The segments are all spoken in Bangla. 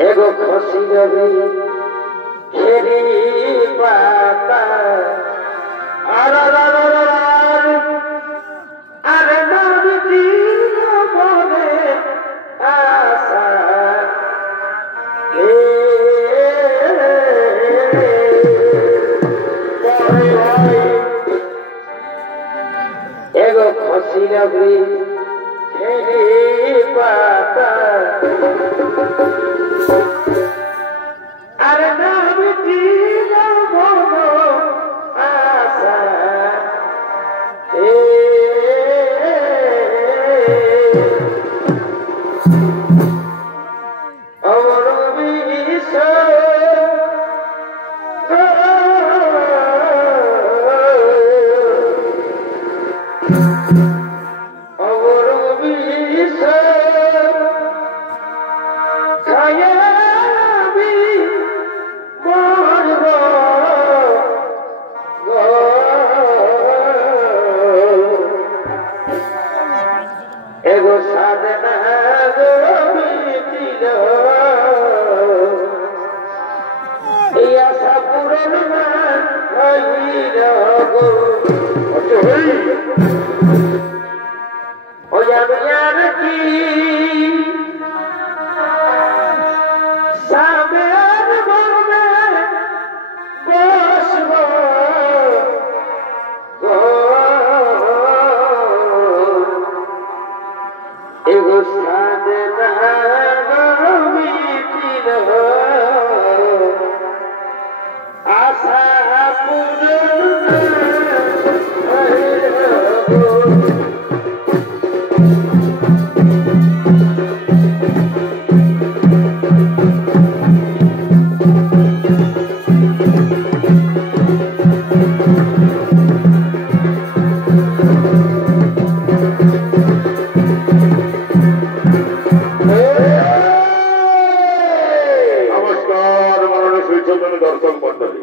एगो खुशी रवि घेरी पाता अरे नाम जीव मने आशा एगो खुशी रवि घेरी पाता अरे नाम जीव मनो आशा अमर विष अमर विष खाया एगो साधना गोविंद या सपुरन भईर गो ओ यार की सामे मन में बसबो एगो साधना गोविंद आशा पूर्ण दर्शक मंडली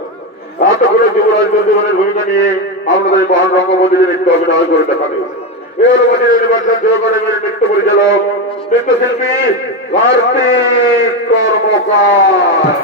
যুবরাজ জীবনের ভূমিকা নিয়ে আপনাদের মহান রঙ্গমঞ্চে নৃত্য অভিনয় করে দেখানো এর মধ্যে নির্বাচন সহকারী নৃত্য পরিচালক নৃত্যশিল্পী কার্তিক কর্মকার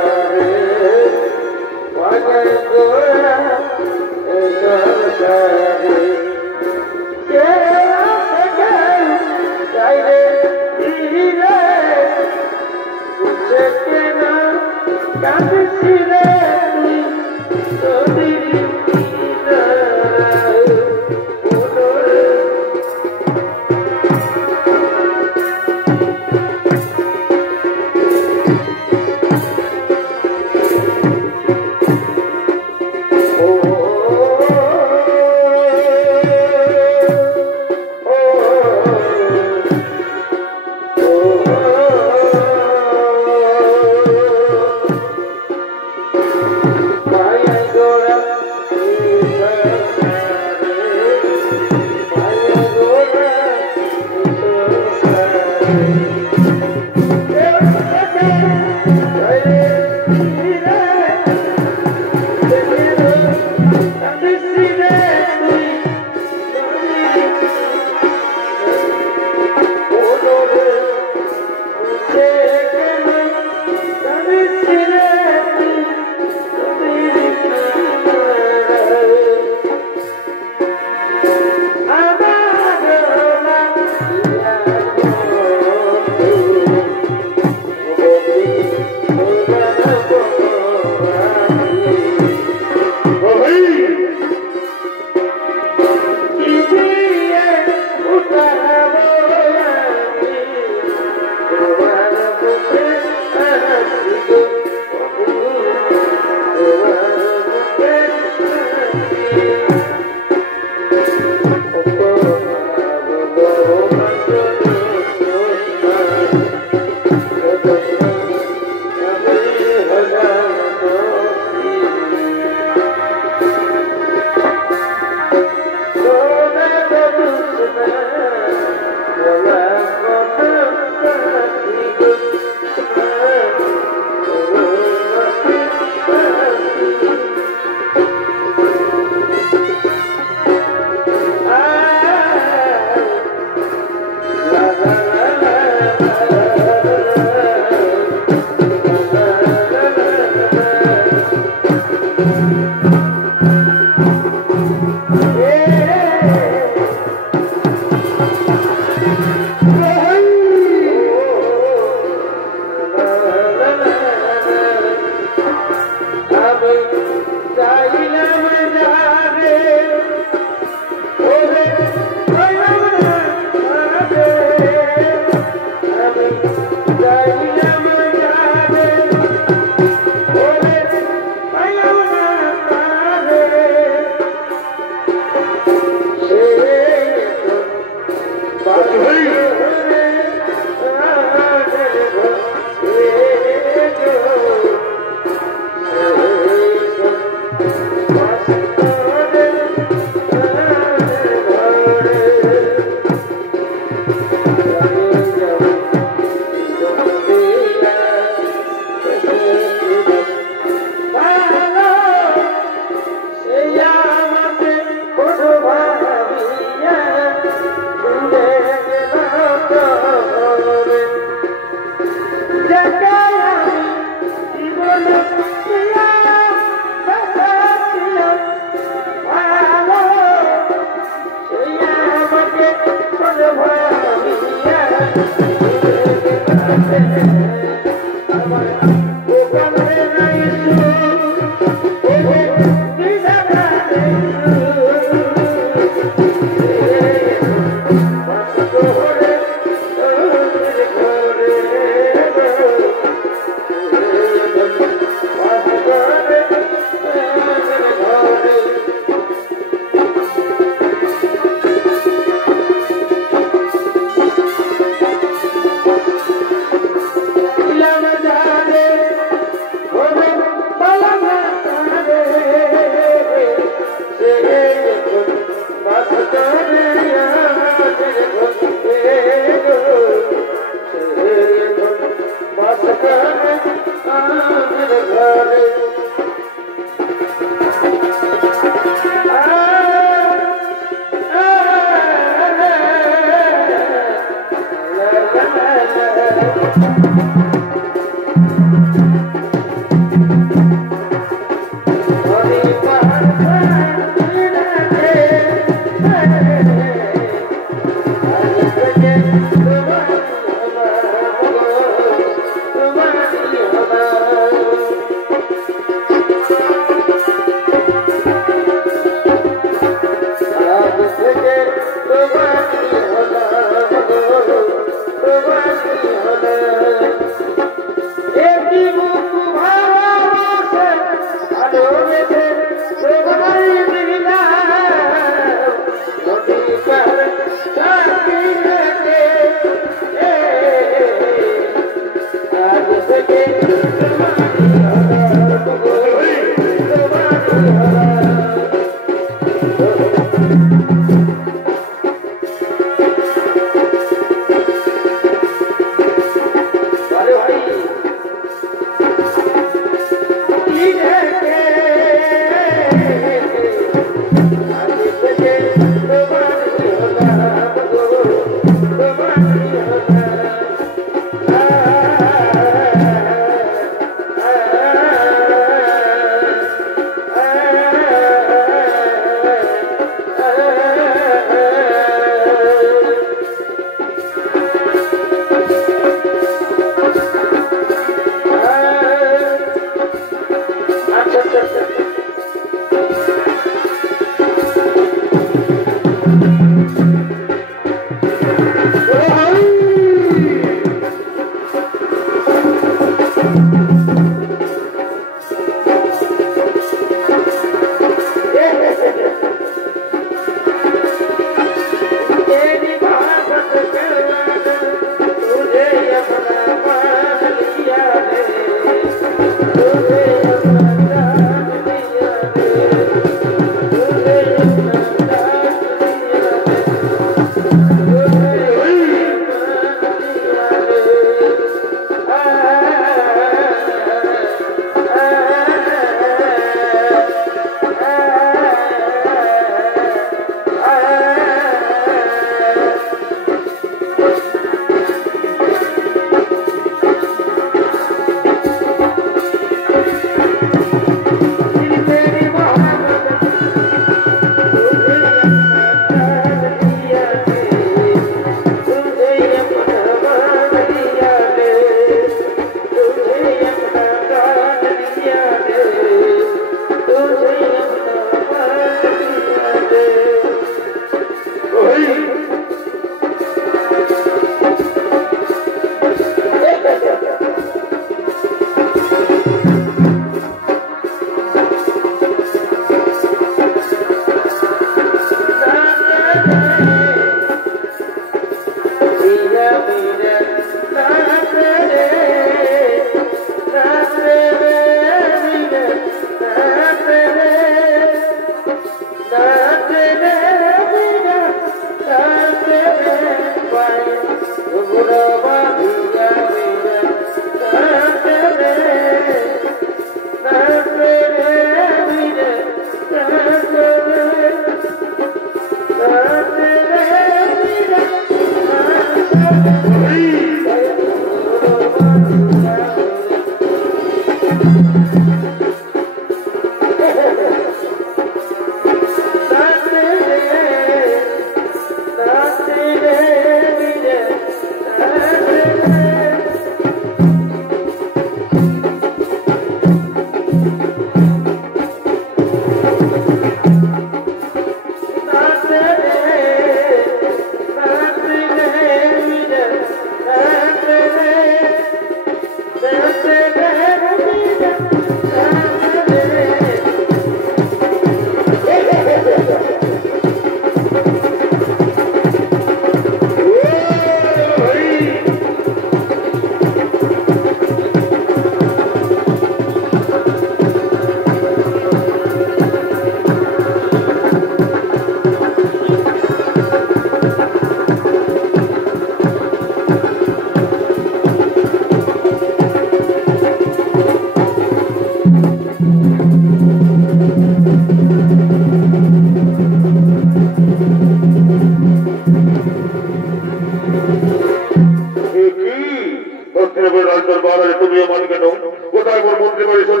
করে রাজদরবার তুমিও মান কেন কোথায় মোর মন্ত্রী পরিষদ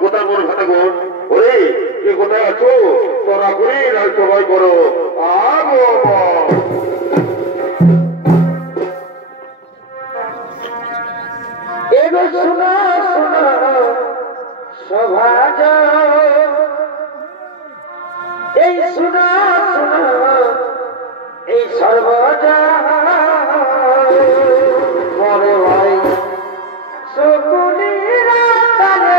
কোথায় মোর ভাতাগণ ওরে কে কোথায় আছো তোরা করে রাজসভায় করো এগো শোনো শোনো সভাজ এই শোনো শোনো এই সর্বজা মরে ভাই শকুনিরা তারে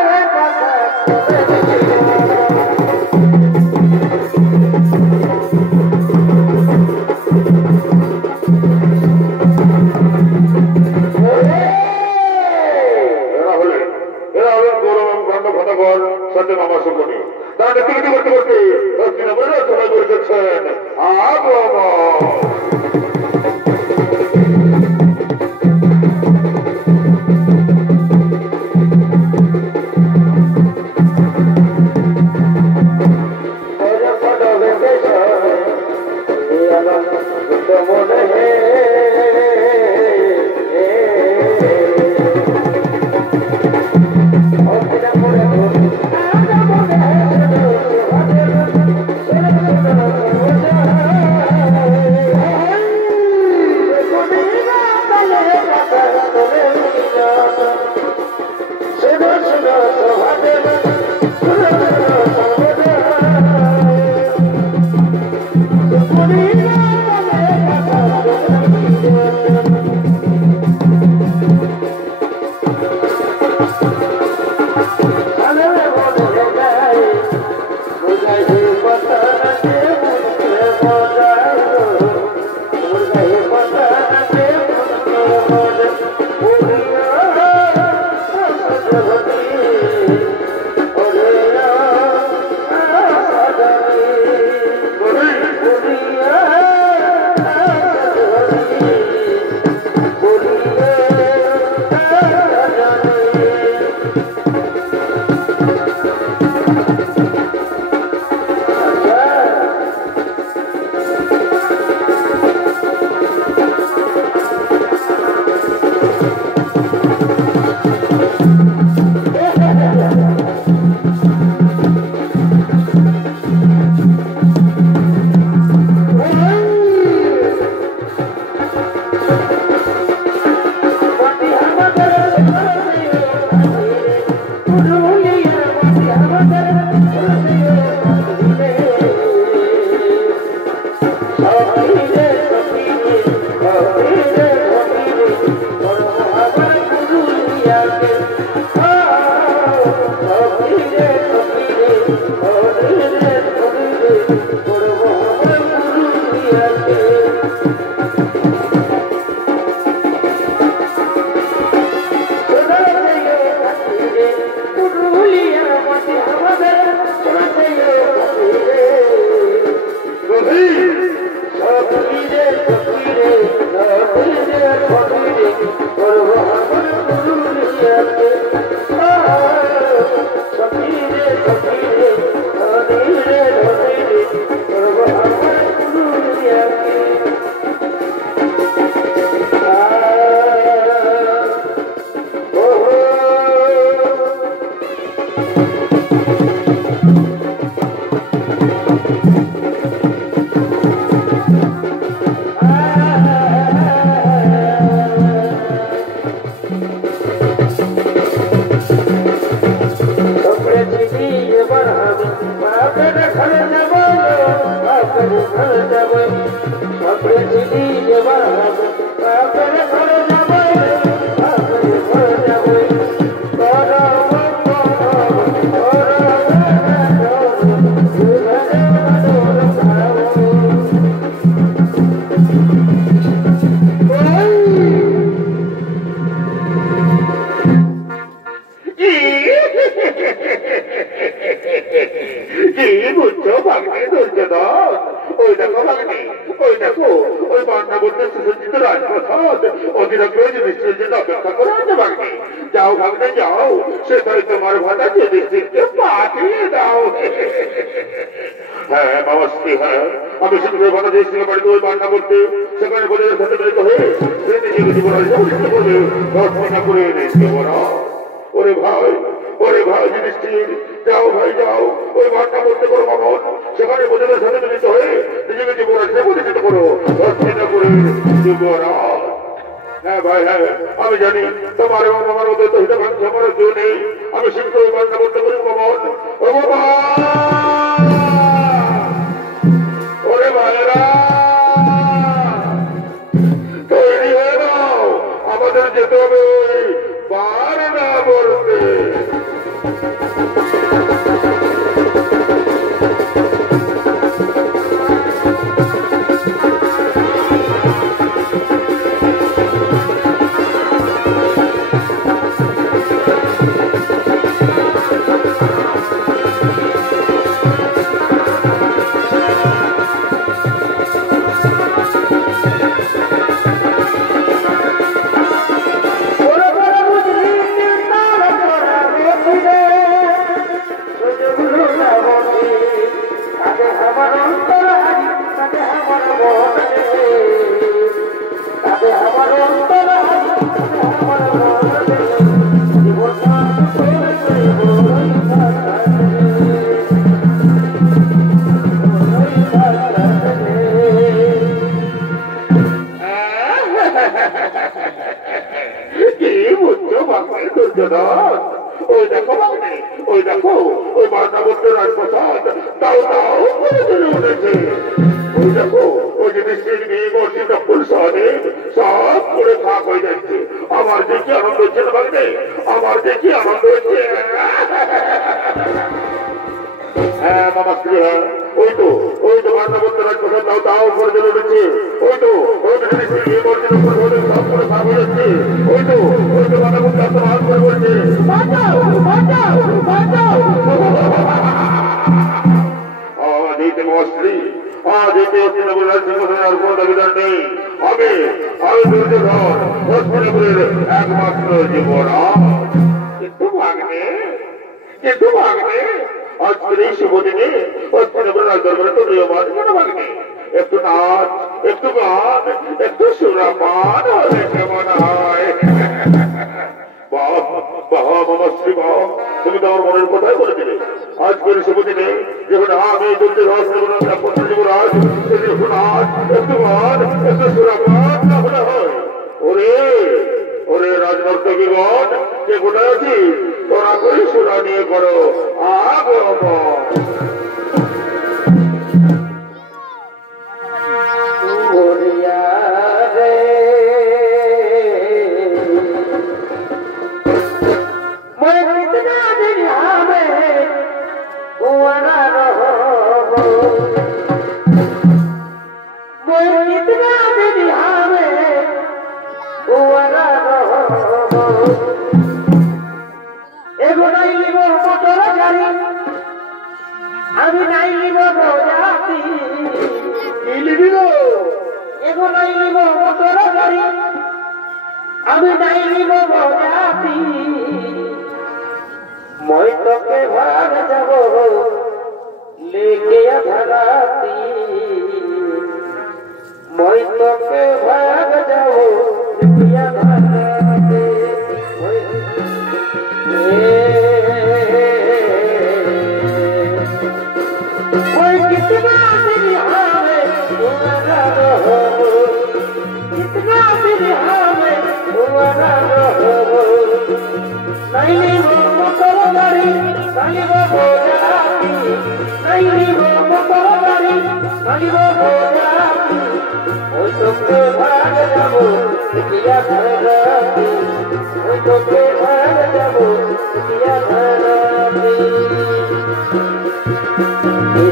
কথা সত্যি মামা শকুনি তারা নেতৃত্ব করতে করতে দক্ষিণামূল্য সবাই করে যাচ্ছেন ওরে ভাই যুধিষ্ঠির, যাও ভাই যাও, ওই মানটা করতে করো মামন, সেখানে বোঝাদের সাথে মিলিত হয়ে নিজেকে যুবরাজকে প্রতিষ্ঠিত করো। হস্তিনাপুরের যুবরাজ। হ্যাঁ ভাই হ্যাঁ, আমি জানি তোমার এবং আমার মধ্যে তো হিতাকাঙ্ক্ষা করার কেউ নেই। আমি শীঘ্রই মানটা করতে করি মামন। ও বাবা, ওরে ভাইরা তৈরি হয়ে নাও, আমাদের যেতে হবে ওই বারনা বলতে। ওই দেখো ওই দেখো, ওই মাতাবত্য রাজপ্রসাদ দাও দাও করে চলে উঠেছে। ওই দেখো ওই যুধিষ্ঠির মেয়ে অর্জিত ফুল সহদেব সব করে খাক হয়ে যাচ্ছে। আমার যে কি আনন্দ হচ্ছে না ভাবতে, আমার যে কি আনন্দ হচ্ছে। হ্যাঁ মামা স্ত্রী, হ্যাঁ ওই তো মাতাবত্য রাজপ্রসাদ দাও দাও করে চলে উঠেছে। ওই তো যুধিষ্ঠির মেয়ে অর্জিত ফুল সহদেব সব করে খাক হয়ে যাচ্ছে। ওই তো মাতাবত্য আত্মহাত করে বলছে স্ত্রী আজ এতে হস্তিনাপুরের সিংহাসনের কোন দাবিদার নেই। আমি দুর্যোধন হস্তিনাপুরের একমাত্র যুবরাজ। কিন্তু ভাগ্নে আজকের এই শুভ দিনে হস্তিনাপুরের রাজ দরবারে তো নিয়মান কেন ভাগ্নে? একটু নাচ, একটু গান, একটু সুরাপান হলে কেমন হয়? তুমি তো আমার মনের কথাই বলে দিলে। আজকের শুভ দিনে যেখানে আমি যুবরাজ একটু গান, একটু সুরাপান না হলে হয়? ওরে রাজনর্তকীগণ, যে কোথায় আছি তোরা করে সুরা নিয়ে করো আগমন। আমি নাই নিব প্রজাতি, এগুলোই নিব মোটর গাড়ি। আমি নাই নিব প্রজাতি, মই তোকে ভাগ যাব লেকে ধরাতি। মই তোকে ভাগ যাব লেকে ধরাতি।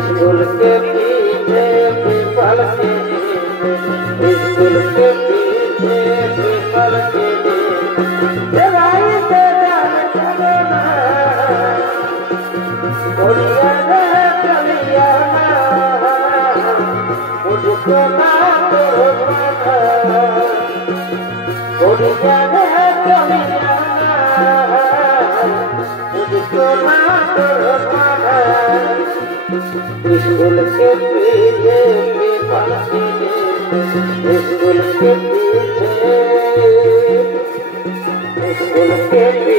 स्कूल के पीछे पीपल के, स्कूल के पीछे पीपल के भाई से जान चलना, कोरिया कलिया मुझको ना तोड़ना, कोरिया कलिया मुझको ना तोड़ना। स्कूल के पीछे पीपल के, स्कूल के पीछे Hey,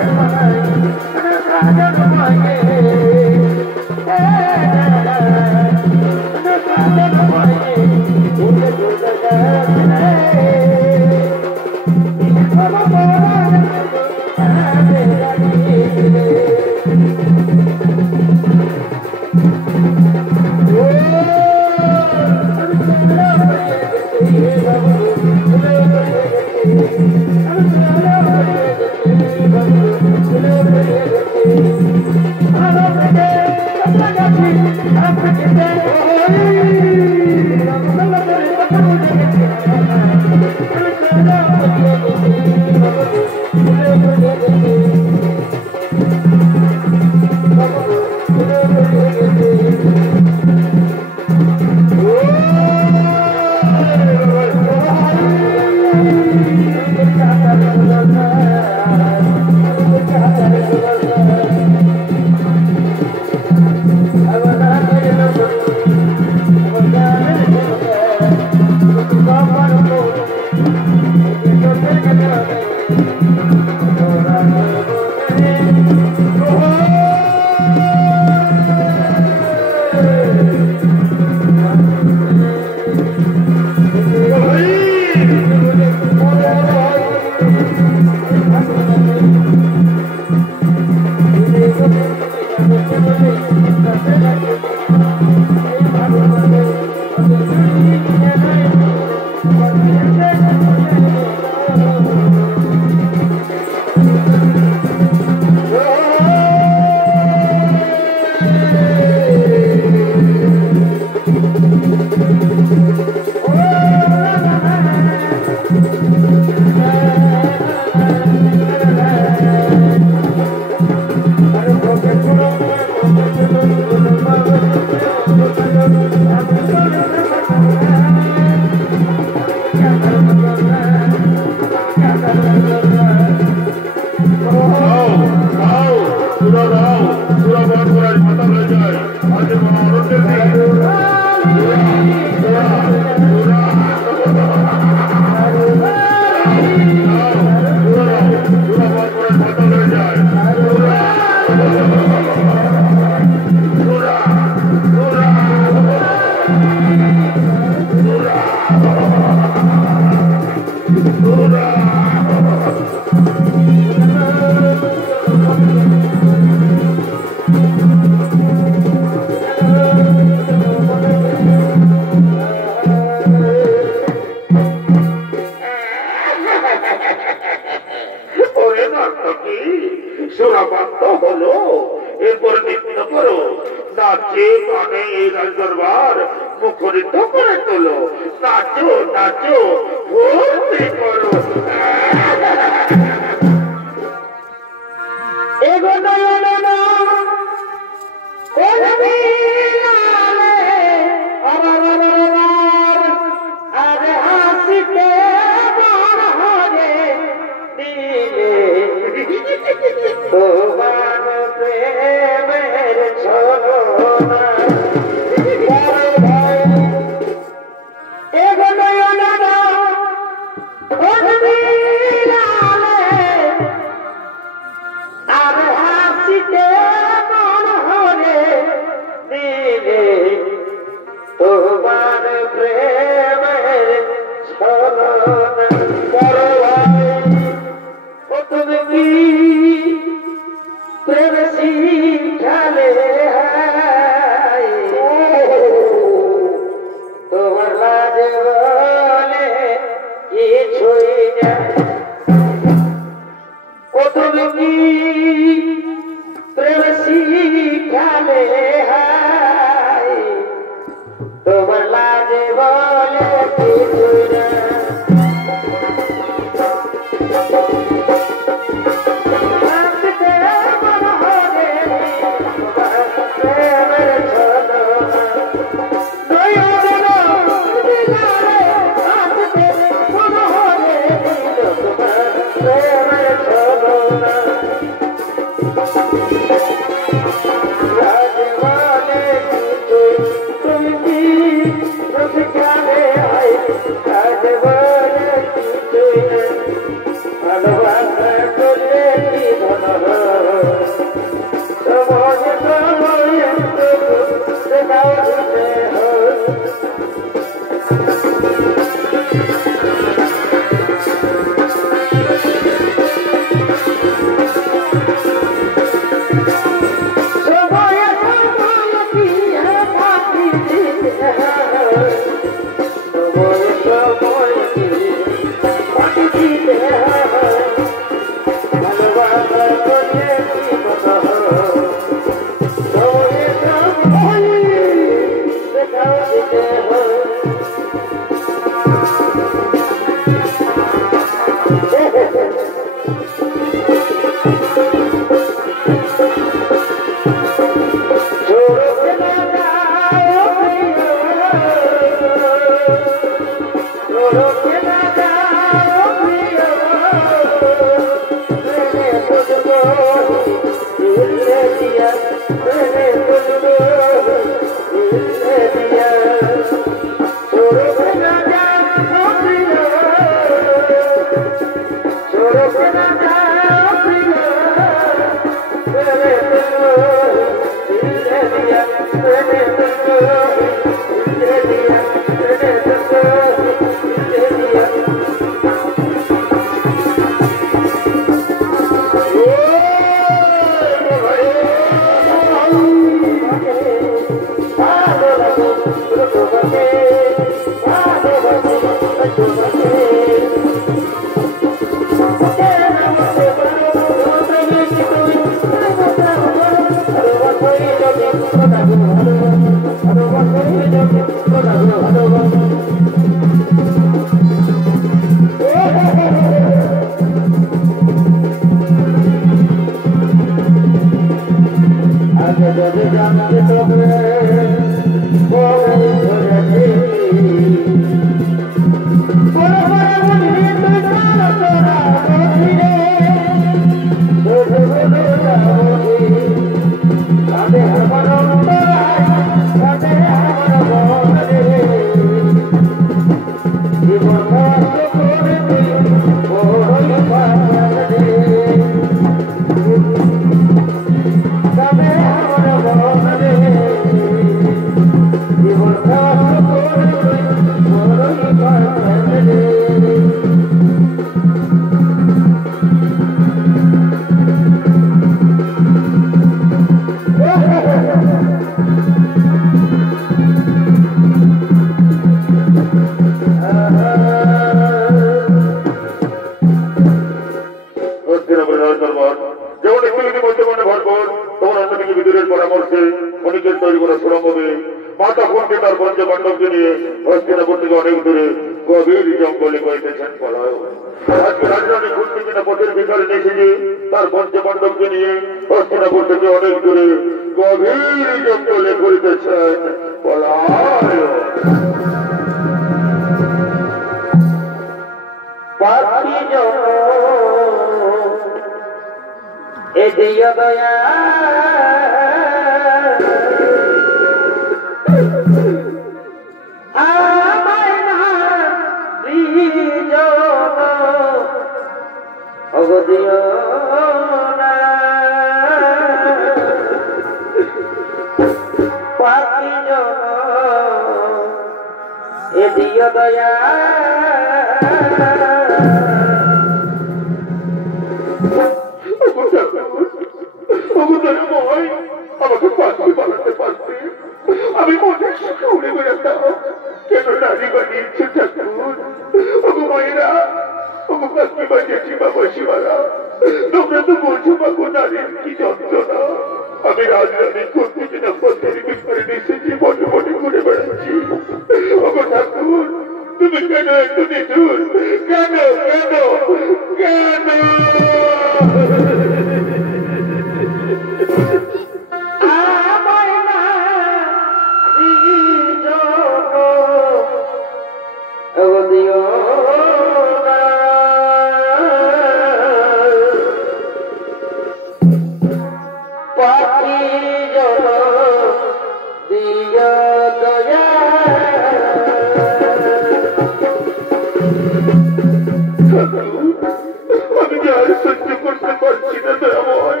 সহ্য করতে পারছি না দয়াময়।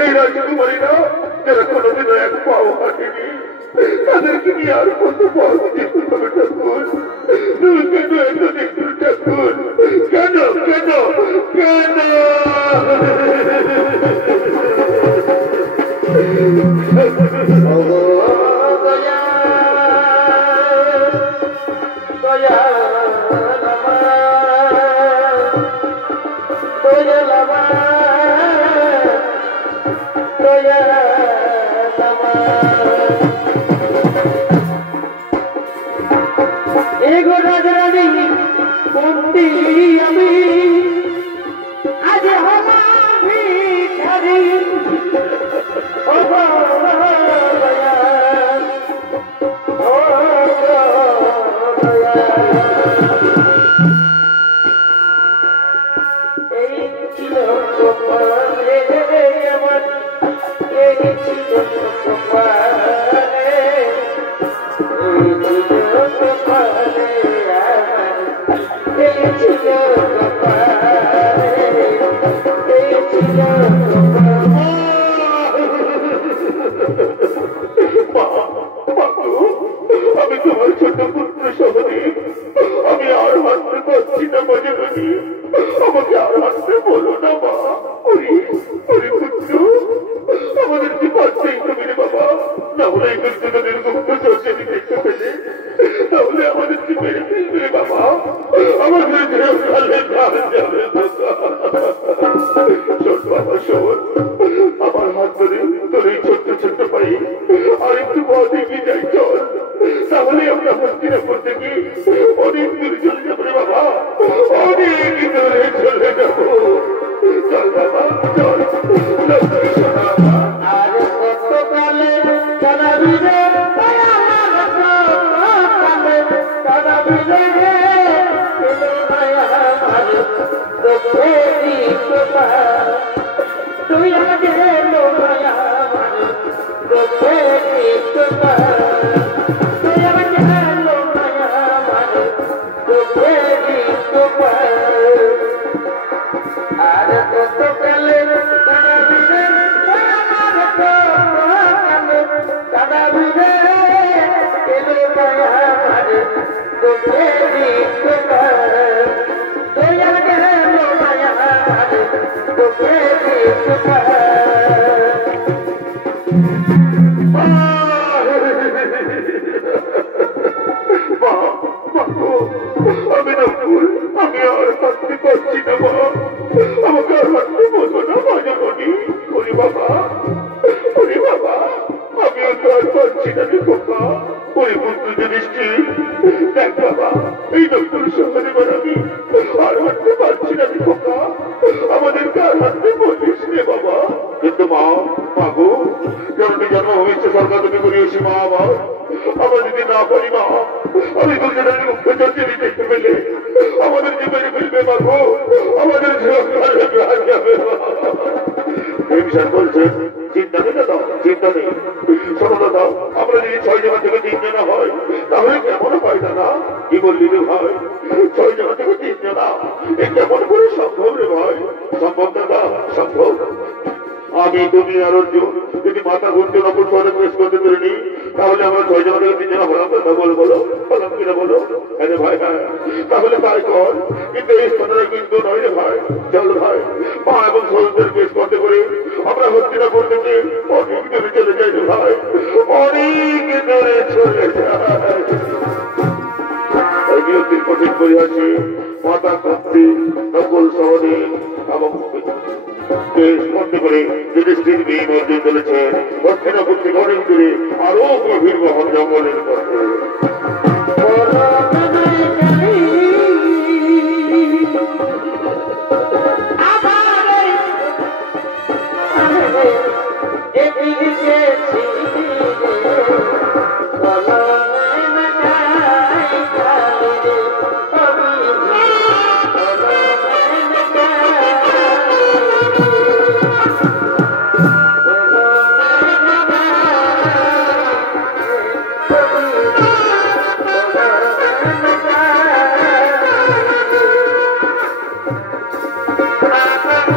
এই রাজকুমারীরা যারা কোনোদিনও এক পাও হাঁটেনি তাদেরকে নিয়ে আর কত পথ যেতে হবে ঠাকুর? তুমি কেন এত দেখুন ঠাকুর? কেন কেন কেন? আমি তোমার ছোট পুত্র সহদী, আমি আর হাসতে পারছি না মাঝে মাঝে, আমাকে আর হাসতে বলো না মা। ওরে ওরে পুত্র, আমাদেরকে পারতেই হবে রে বাবা, না হলে এই দুর্যোগের গুপ্ত চর্চাটি দেখতে পেলে তাহলে আমাদেরকে মেরে ফেলবে রে বাবা। আমাদের যাবে শোন বাবা শোন, আমার হাত ধরে তোর এই ছোট্ট ছোট্ট পাই আর একটু পথ এগিয়ে যাই চল, তাহলে আমরা হস্তিনাপুর থেকে অনেক দূরে চলে যাবো রে বাবা, অনেক দূরে চলে যাবো। চল বাবা চল। আমি না ভুল, আমি আর থাকতে পারছি না মা, আমাকে আর হাঁটতে বলো না মাঝে মাঝে। ওরে বাবা আমিও তো আর পারছি না রে বাবা। ওই পুত্র জিনিসটি দেখ বাবা, এই নতুন শহরে বেড়াবি আর হাঁটতে পারছি না রে বাবা, আমাদেরকে আর হাঁটতে বলিস রে বাবা। কিন্তু মা গো, জন্মে জন্ম ভবিষ্য সরকার তুমি করিয়েছি মা আমার, আমরা যদি না পারি মা, আমি দুর্যোগের মুখ্য চর্চাটি দেখতে পেলে আমাদের যে মেরে ফেলবে মা গো, আমাদের যাবে। বলছেন চিন্তা নেই দাদা, চিন্তা নেই। শোনো দাদা, আমরা যদি 6 জায়গা থেকে 3 জনা হয় তাহলে কেমন হয় দাদা? কি বললি রে ভাই? 6 জায়গা থেকে 3 জনা, এ কেমন করে সম্ভব রে ভাই? সম্ভব দাদা, সম্ভব। আমি তুমি আর অর্জুন যদি মাথা ঘুরতে নকল শহরে প্রবেশ করতে পারিনি তাহলে আমরা 6 জায়গা থেকে 3 জনা হলাম কথা বলো বললাম কিনা বলো? হ্যাঁ ভাই হ্যাঁ, তাহলে তাই কর। কিন্তু এই কথাটা কিন্তু নয় রে ভাই। চল ভাই, মা এবং সহজদের পেশ করতে করে আমরা হস্তিনাপুর থেকে অনেক দূরে চলে যাই রে ভাই, অনেক দূরে চলে যাই। নিয়তির কঠিন পরিহাসে মাতা কর্তৃ নকল শহরে এবং পেশ করতে করে যুধিষ্ঠির মেয়ে মধ্যে চলেছে হস্তিনাপুর থেকে অনেক দূরে আরো গভীর বহন জঙ্গলের পথে। Thank you.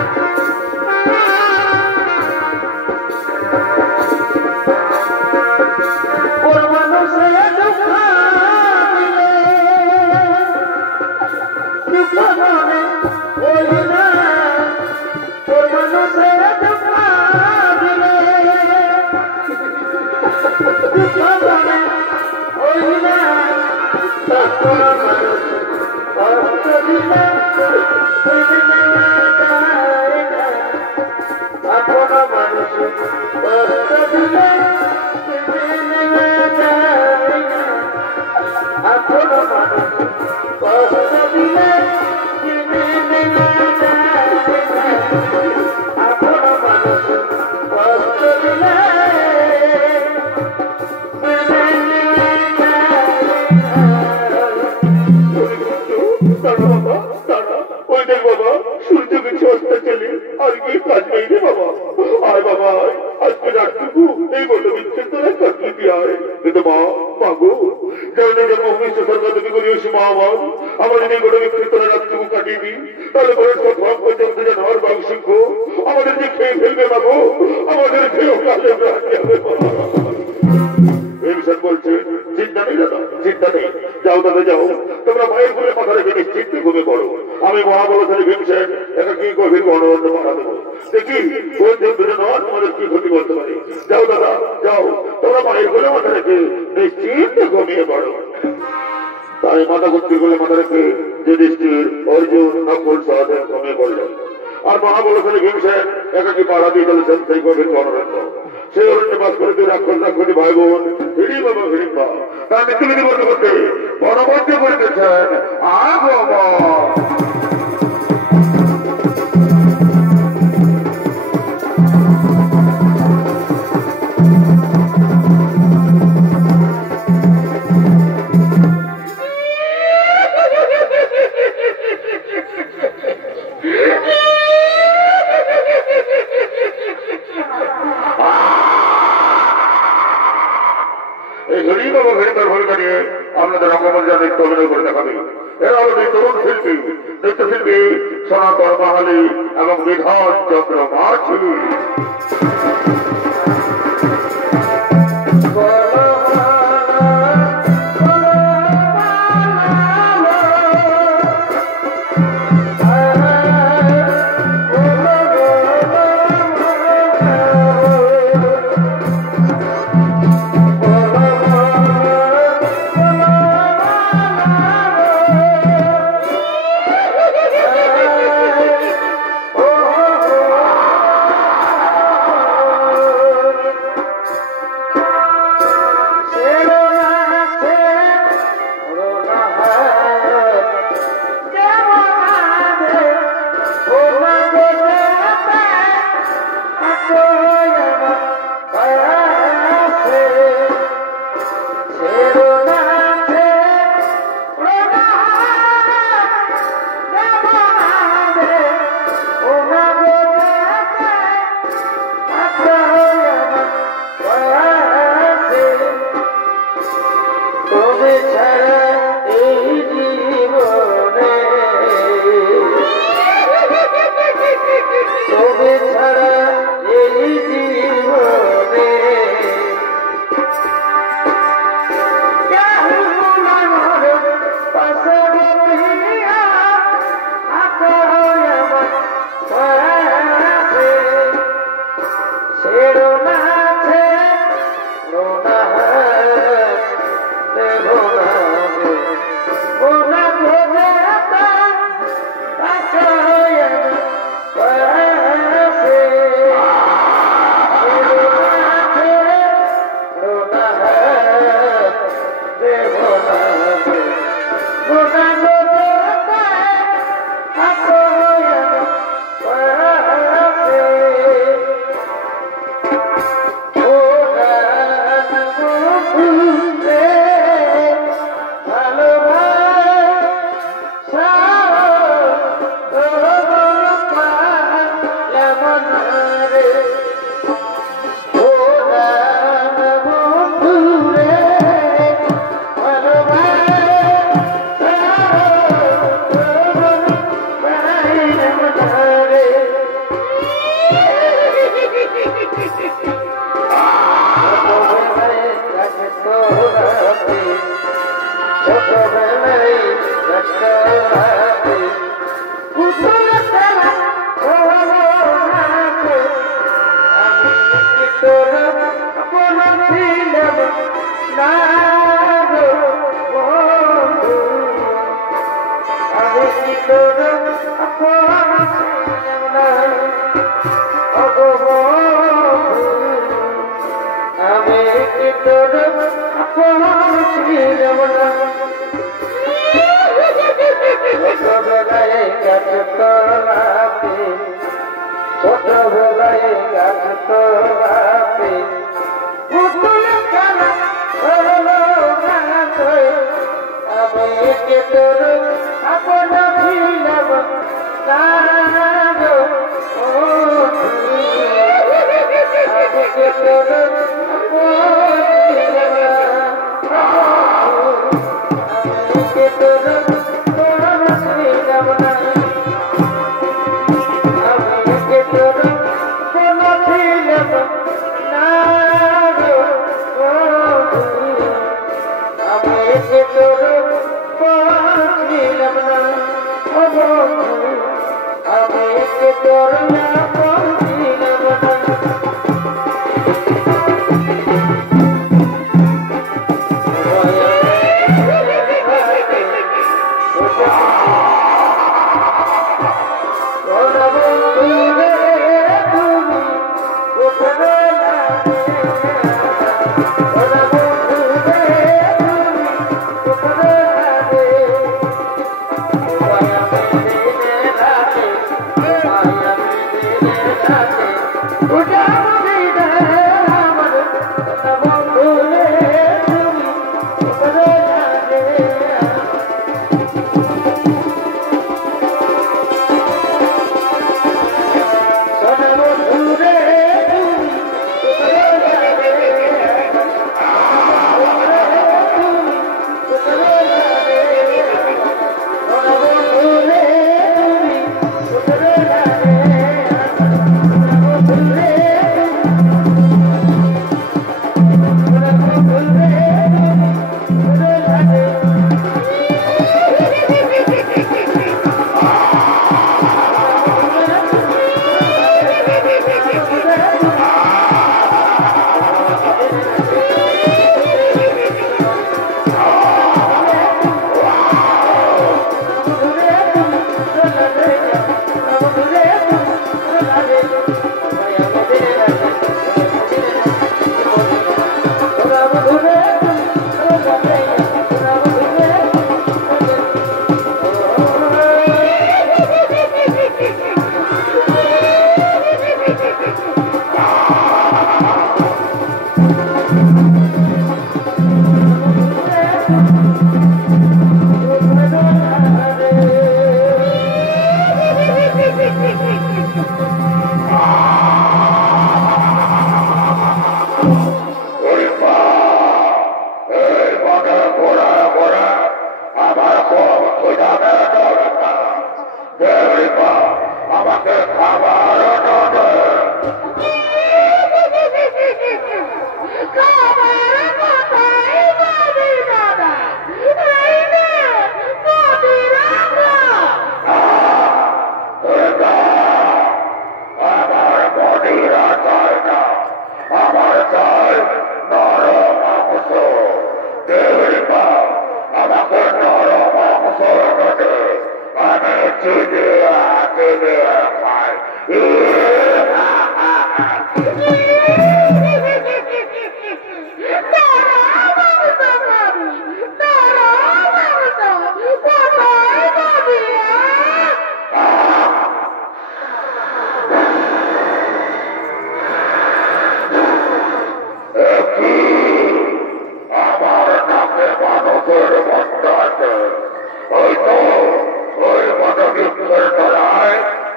Oi, mano, que tu vai parar?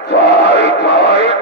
Sai, sai.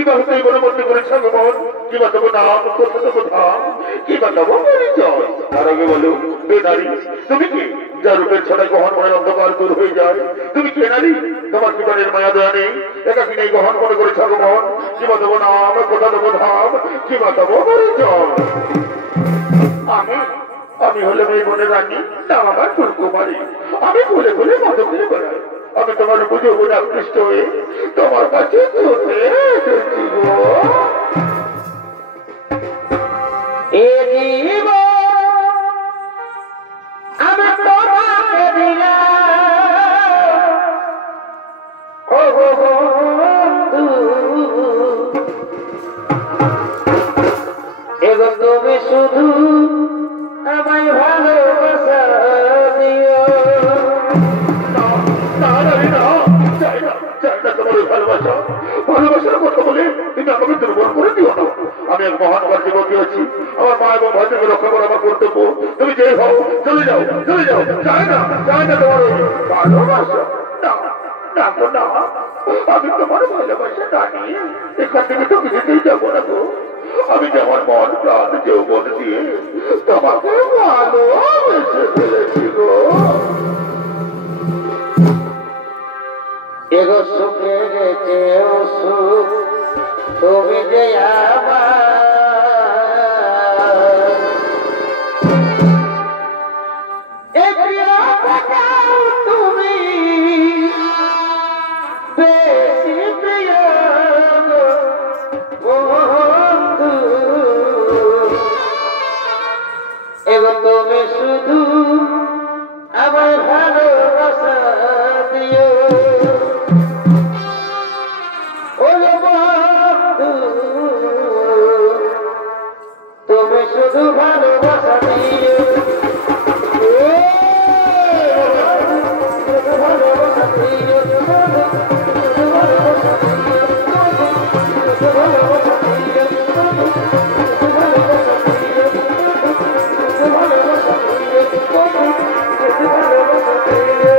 কিবা হতে মনে করেছে ভগবান, কিবা দেবো নাম, কোথা দেবো ধাম, কিবা দেবো পরিচয়। তার আগে বলো হে নারী, তুমি কি যার রূপের ছড়াই গহন মনের অন্ধকার দূর হয়ে যায়? তুমি কে নারী? তোমার জীবনের মায়া দয়া নেই, একাকি নেই গহন মনে করেছে ভগবান, কিবা দেবো নাম, কোথা দেবো ধাম, কিবা দেবো পরিচয়। আমি হলে মেয়ে মনে রানী, নাম আমার ফুলকুমারী। আমি খুলে খুলে মত খুলে বেড়াই। আমি তোমার বুঝে বুঝে আকৃষ্ট হয়ে তোমার কাছে ছুটে এসেছি গো। এ জীব আমি তোমাকে দিলাম ও গো বন্ধু, এগো তুমি শুধু আমায় ভালোবাসা দিও। ভালোবাসার কথা বলে তুমি আমাকে দুর্বল করে দিও না। আমি এক মহান যুবতী আছি, আমার মা এবং ভাইকে রক্ষা করা আমার কর্তব্য। তুমি যে হও চলে যাও, চলে যাও। চাই না তোমার ভালোবাসা। না তো না, আমি তোমার ভালোবাসা জানি, এখান থেকে তো কিছুতেই যাবো না গো। আমি যেমন মন প্রাণ যৌবন দিয়ে তোমাকে ভালোবেসে ফেলেছি গো। এগো সুখে গেছে ও সুখ তুমি যে আমার, এ প্রিয় থাকাও তুমি বেশি প্রিয় গো বন্ধু, এগো তুমি শুধু আমার ভালোবাসা দিও। তুমি শুধু ভালোবাসা দিও, শুধু ভালোবাসা দিও, শুধু ভালোবাসা দিও, শুধু ভালোবাসা দিও, শুধু ভালোবাসা দিও, শুধু ভালোবাসা দিও, শুধু ভালোবাসা দিও।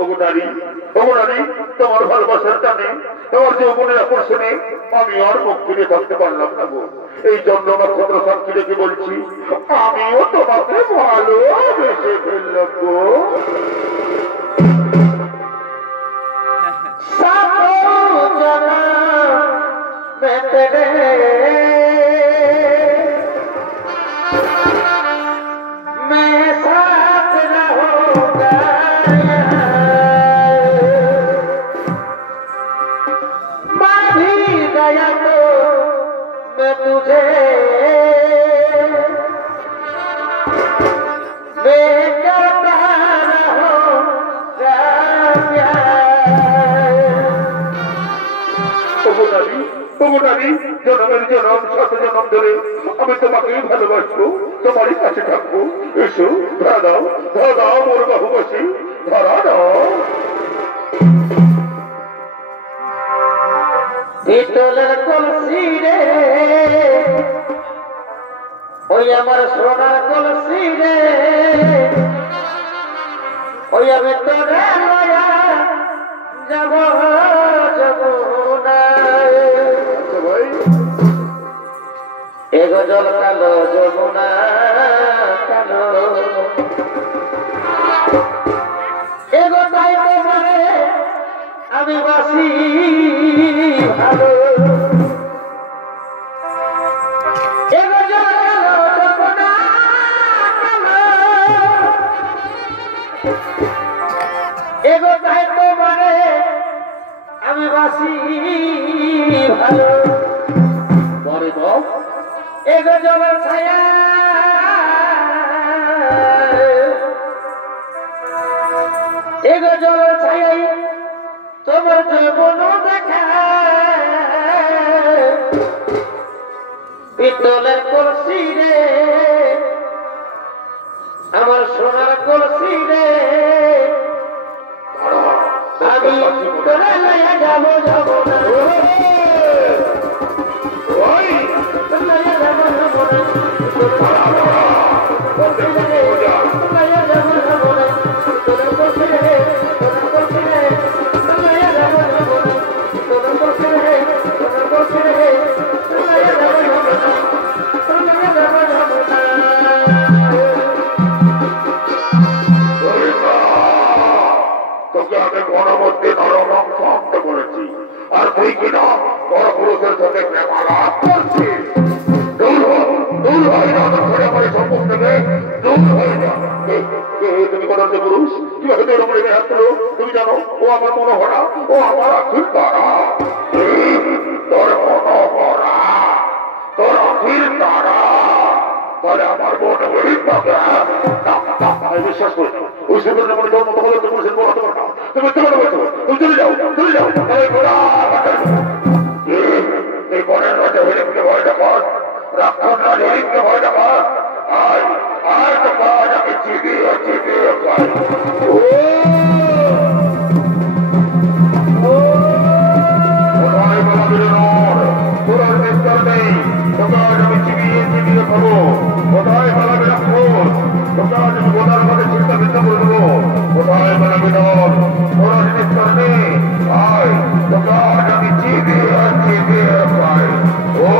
ওগো নারী, তোমার ভালোবাসার টানে, তোমার যৌবনের আকর্ষণে আমি আর মুখ ফিরে থাকতে পারলাম না গো। এই জন্য নক্ষত্র সাক্ষী রেখে বলছি, আমিও তোমাকে ভালোবেসে ফেললাম গো। জনমের জনম শত জনম ধরে আমি তোমাকেই ভালোবাসবো, তোমারই কাছে থাকবো। এসো ধরা দাও মোর বাহুবাসী, ধরা দাও। পিতলের কলসি রে, ওই আমার সোনার কলসি রে, ওই আমি তোরে লয়া যাব যমুনায়। এগো জল কালো যমুনা কালো, এগো তাই তোমারে আমি বাসি ভালো। এগো জল কালো যমুনা কালো, এগো তাই তোমারে আমি বাসি ভালো। পরে তো এগো জলের ছায়া, এগো জলের ছায়াই তোমার জীবন দেখা। পিতলের কলসি রে, আমার সোনার কলসি রে, আমি তোরা লইয়া যাবো না, তুই কিনা বড় পুরুষের সাথে প্রেম আলাপ করছিস? দূর হয়ে যা, ধরে আমার সম্পদ থেকে দূর হয়ে যা। তুমি কোন পুরুষ? কিভাবে তোর আমার হাত তুলো? তুমি জানো ও আমার মনোহরা, ও আমার আখির তারা। তোর মনোহরা, তোর আখির তারা, তাহলে আমার বোন বিশ্বাস করি ওই সুন্দর মনে তোর মতো বলে তুমি শিল্প হতে পারো না। তুমি চলে বলছো, তুমি চলে যাও, চলে যাও। এই বনের রাজা হয়ে ভয় দেখাস, রাক্ষস রাজা হরিকে ভয় দেখাস। আয় তো কাজ আমি চিবিয়ে চিবিয়ে খাই। কোথায় বলা বিরোধ, তোরার নিস্তার নেই, তোকে আজ আমি চিবিয়ে চিবিয়ে খাবো। কোথায় বলা বিরোধ, তোকে আজ আমি বোনার মধ্যে চিন্তা চিন্তা করে দেবো। কোথায় বলা বিরোধ, তোরার নিস্তার নেই, আয় তোকে আজ আমি চিবিয়ে চিবিয়ে খাই। ও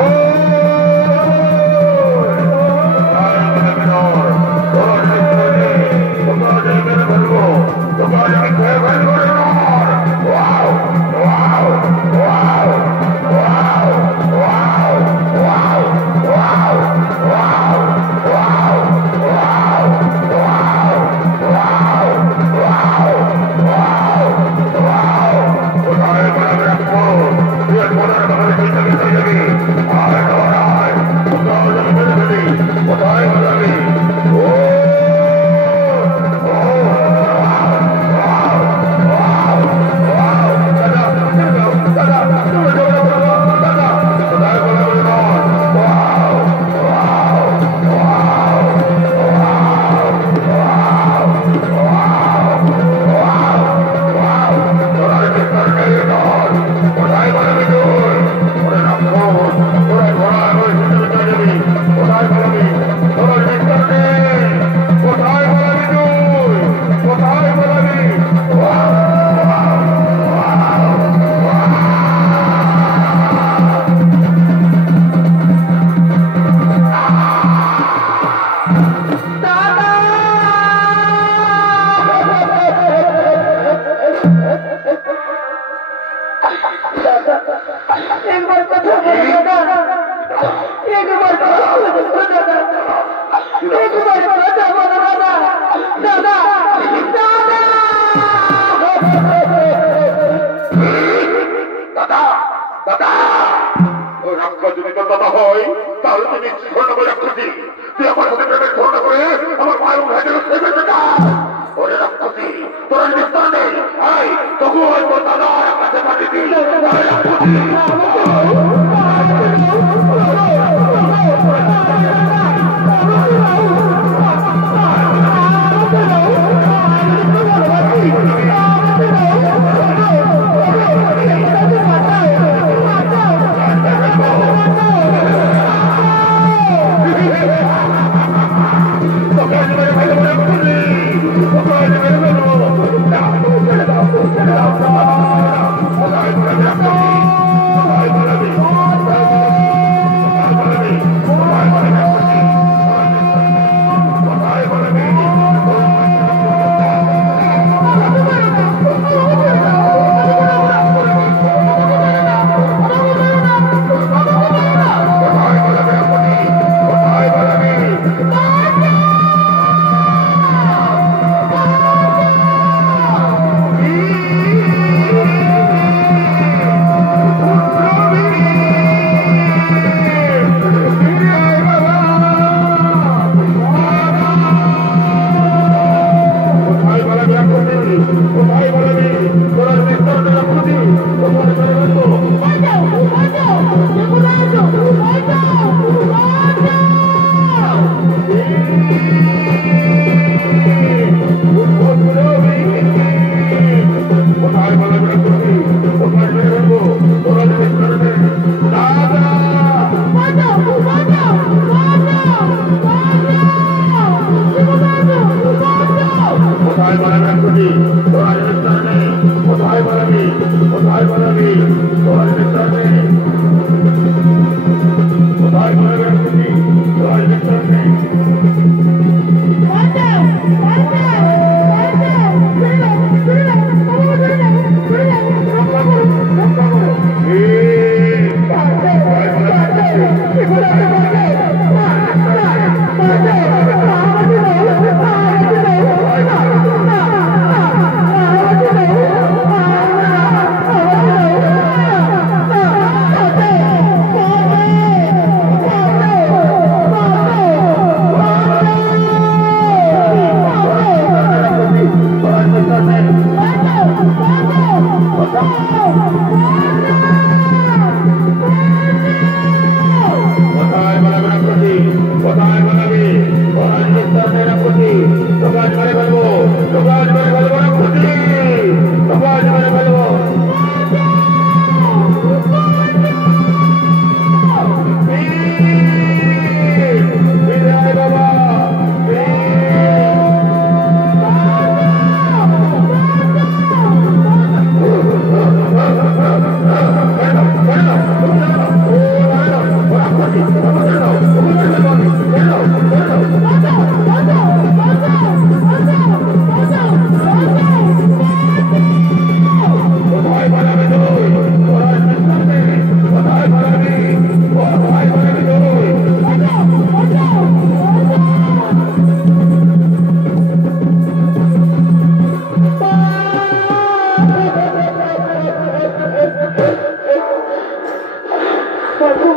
বাবু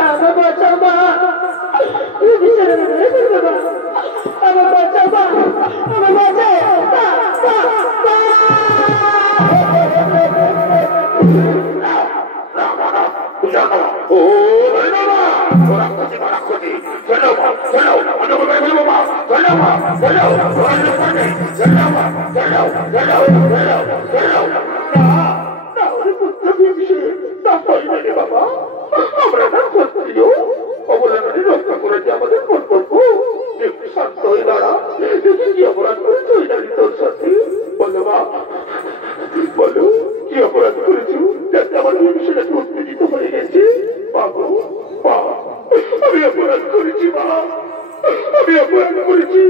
আমার বাঁচাও মা এই বিচারে মেরে ফেলবে মা আমার বাঁচাও মা আমার বাঁচাও মা মা মা ও বাবা ওরা খুশি মারা খুশি চলো চলো অন্য করে ফেলবো মা চলো মা চলো চলো চলো মা চলো চলো চলো চলো না না ওরে পুত্র বিমশে না পাইনি বাবা আমরা না করছিও অবলম্বনে রক্ষা করেছে আমাদের কর্তব্য একটু শান্ত হয়ে দাঁড়া দেখি কি অপরাধ করেছো ওই দাঁড়ি তোর সাথে বলো মা বলো কি অপরাধ করেছো যাতে আমার বিমশেটা উত্তেজিত হয়ে গেছে বাবু মা আমি অপরাধ করেছি মা আমি অপরাধ করেছি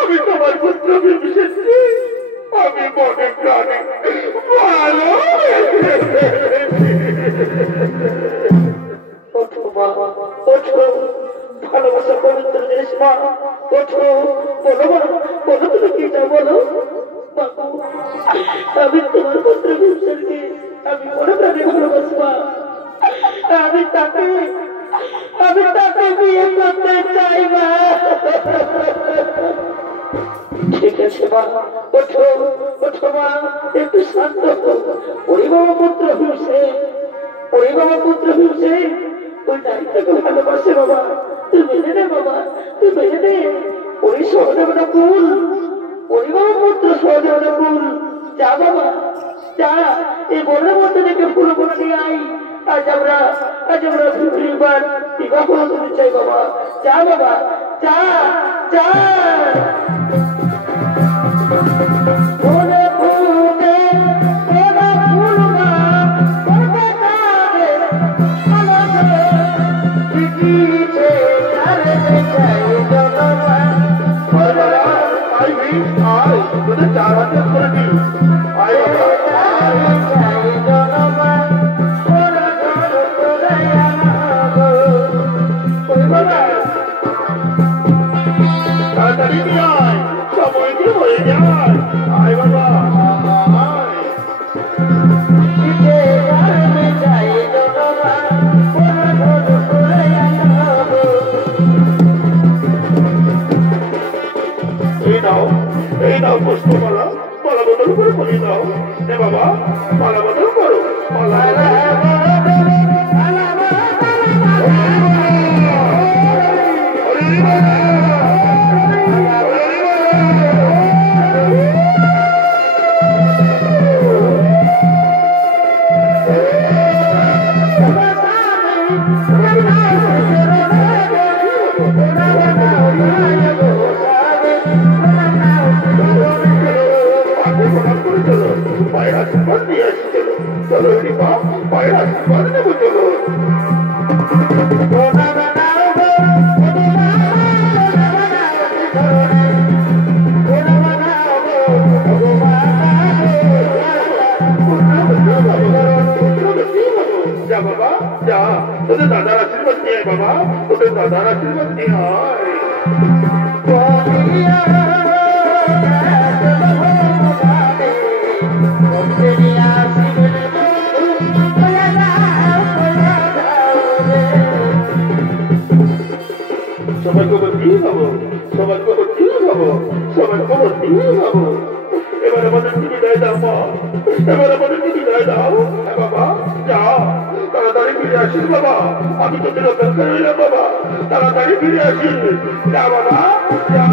আমি তোমার পুত্র বিমশেছি আমি মনে প্রাণে ভালো ওঠো মা ওঠো ভালোবাসা পবিত্র জিনিস মা ওঠো বলো মা বলো তুমি কি চাও বলো বাবু আমি তোমার পুত্র বিমশেরকে আমি মনে প্রাণে ভালোবাসি মা আমি তাকে বিয়ে করতে চাই মা ঠিক আছে মা ওঠো ওঠো মা একটু শান্ত ওই বাবা পুত্র বিমশে ওই বাবা পুত্র বিমশে ওই দায়িত্বকে ভালোবাসে বাবা তুই মেনে নে বাবা তুই মেনে নে ওই সহদেবনা কুল ওই বাবা পুত্র সহদেবনা কুল যা বাবা যা এই বনের মধ্যে থেকে ফুল করে নিয়ে আই আজ আমরা ফিরবার বিবাহ করতে চাই বাবা যা বাবা যা যা এই নাও প্রশ্ন মালা মালা বদল করে বলি দাও হে বাবা মালা বদল করো মালা চলো পায়রা নেবো চলো যা বাবা যা তোদের দাদার আশীর্বাদ নিয়ে বাবা তোদের দাদার আশীর্বাদ নিয়ে আয় সবাই খবর দিয়ে যাবো সবাই খবর দিয়ে যাবো সবাই খবর দিয়ে যাবো এবার আমাদের বিদায় দাও মা এবার আমাদের বিদায় দাও হ্যাঁ বাবা যা তাড়াতাড়ি ফিরে আসিস বাবা আমি তোদের অপেক্ষা রইলাম বাবা তাড়াতাড়ি ফিরে আসিস যা বাবা যা